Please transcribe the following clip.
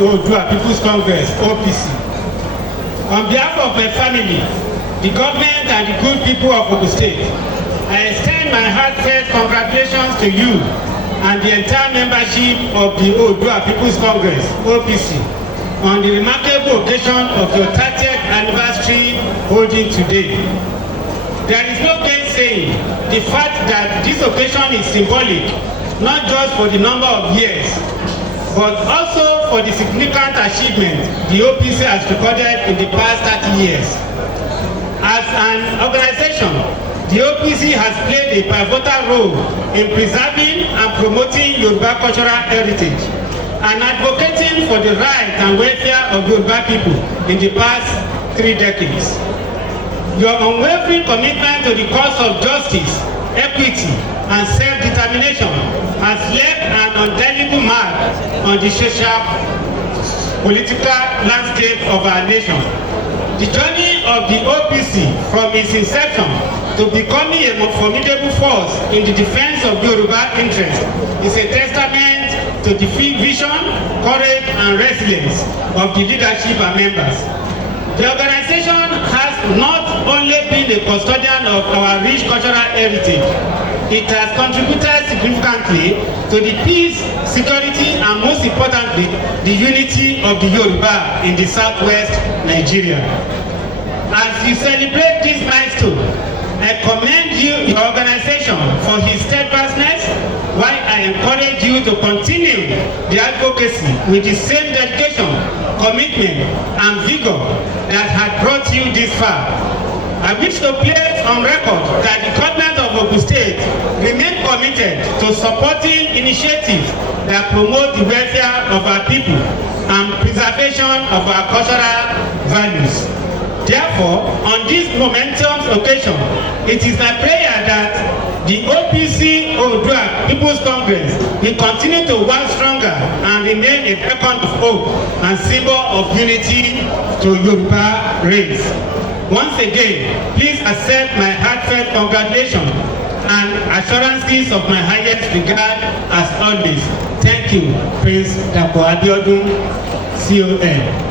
the Odua People's Congress, OPC. On behalf of my family, the government and the good people of Ogun State, I extend my heartfelt congratulations to you and the entire membership of the Odua People's Congress, OPC, on the remarkable occasion of your 30th anniversary holding today. There is no gainsaying the fact that this occasion is symbolic, not just for the number of years, but also for the significant achievement the OPC has recorded in the past 30 years. As an organization, the OPC has played a pivotal role in preserving and promoting Yoruba cultural heritage and advocating for the rights and welfare of Yoruba people in the past 3 decades. Your unwavering commitment to the cause of justice, equity, and self-determination has left an indelible mark on the social, political landscape of our nation. The journey of the OPC from its inception to becoming a formidable force in the defense of Yoruba interests is a testament to the vision, courage, and resilience of the leadership and members. The organization has not only been a custodian of our rich cultural heritage, it has contributed significantly to the peace, security, and most importantly, the unity of the Yoruba in the southwest Nigeria. As you celebrate this milestone, I commend your organization for its steadfastness, while I encourage you to continue the advocacy with the same dedication, commitment, and vigor that had brought you this far. I wish to place on record that the government of Ogun State remain committed to supporting initiatives that promote the welfare of our people and preservation of our cultural values. Therefore, on this momentous occasion, it is my prayer that the OPC Odua People's Congress will continue to work stronger and remain a beacon of hope and symbol of unity to Yoruba race. Once again, please accept my heartfelt congratulations and assurances of my highest regard as always. Thank you, Prince Dapo Abiodun, CON.